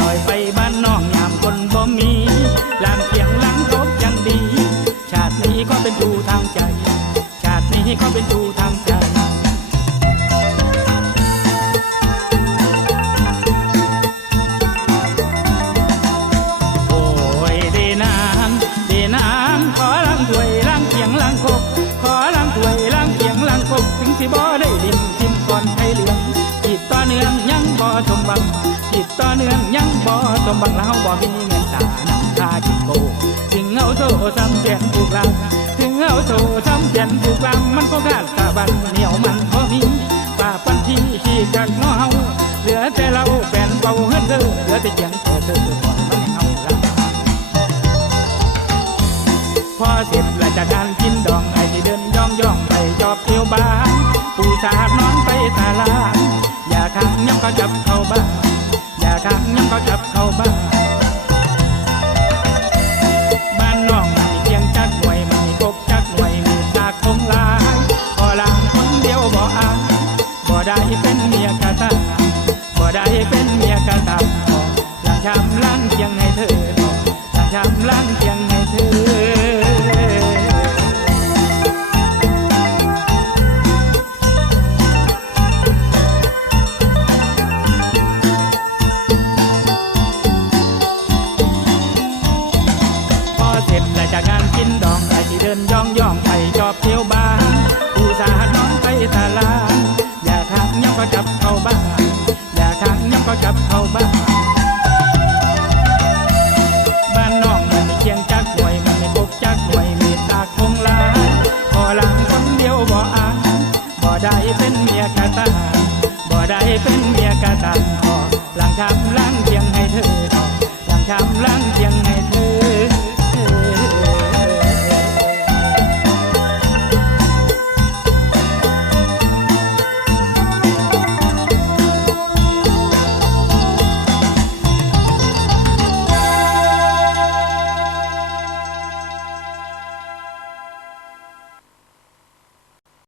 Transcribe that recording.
ลอยไปบ้านน้องยามคนบ่มีลามเคียงหลังคบยังดี ชาตินี้ก็เป็นผู้ทางใจ ชาตินี้ก็เป็นผู้ทางใจโอ้ยเดนางเดนางขอล้างถ้วยล้างเขียงล้างคกขอล้างถ้วยล้างเขียงล้างคกถึงสิบ่ได้ดินทิมก่อนไทยเหลืองจิตต่อเนื่อง สมบังจิตต่อเนื่องยังบ่สมบังแล้วบ่มีเงินตานำค่าจิตโกถึงเอาโซ่ซ้ำเปลี่ยนผูกลังถึงเอาโซ่ซ้ำเปลี่ยนผูกลังมันก็ขาดตาบันเหนียวมันพอมีป่าปันที่ขี้กักเงาเฮาเหลือแต่เราแฟนเบาเฮือนเธอเหลือแต่เสียงเธอเธอก่อนมันเฮาลำพอเสร็จและจากการกินดองไอ้ที่เดินย่องย่องไปจอบ ก็จับเข้าบ้านอย่าขังย้ำก็จับเข้าบ้านบ้านน้องมันมีเพียงจักหน่วยมันมีกกจักหน่วยมีตาคงลายพอลางคนเดียวบ่อายบ่ได้เป็นเมียกะตาบ่ได้เป็นเมียกะตาหลังชำลังเพียงให้เธอหลังชำลังเพียง ร็จและจากงานกินดองไอที่เดินย่องย่องไปจอบเที่ยวบ้านผู้สาหน้องไปตลาดอย่าขังย่ำก็จับเข้าบ้านอย่าขังย่ำก็จับเข้าบ้านบ้านน้องมันมีเคียงจักหน่วยมันไมีกกจักหน่วยมีตากคงลาพอหลังคนเดียวบ่อายบ่ได้เป็นเมียกะตาบ่ได้เป็นเมียกะตา